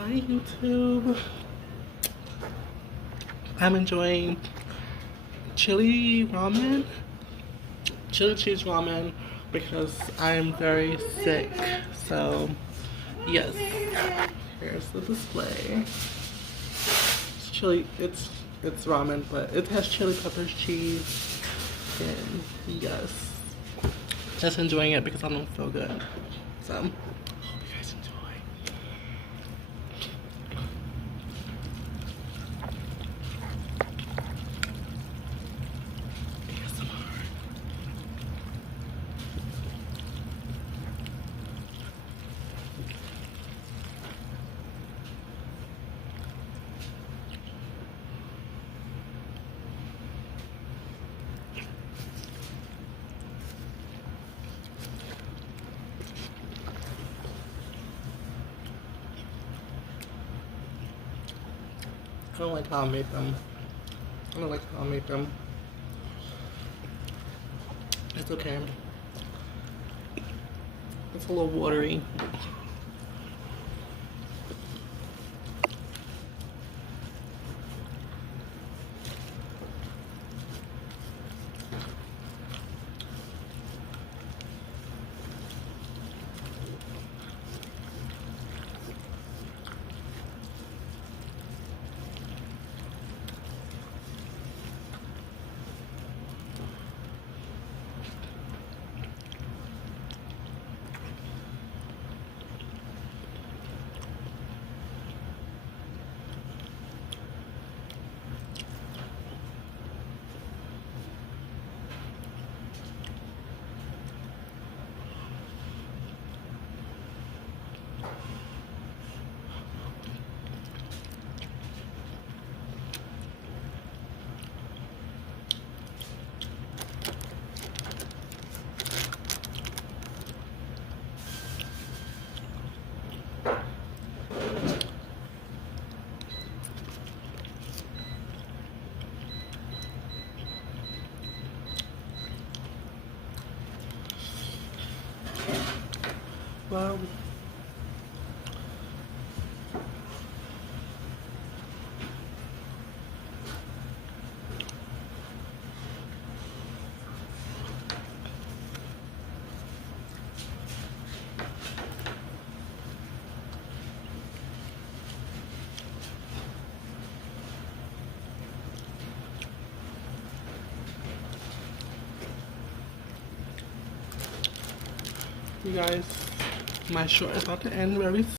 Hi YouTube. I'm enjoying chili ramen, chili cheese ramen because I'm very sick. So yes, here's the display. It's chili, it's ramen, but it has chili peppers, cheese, and yes. Just enjoying it because I don't feel good. So hope you guys enjoy. I don't like how I made them. I don't like how I made them. It's okay. It's a little watery. Well, you guys, my short is about to end very soon.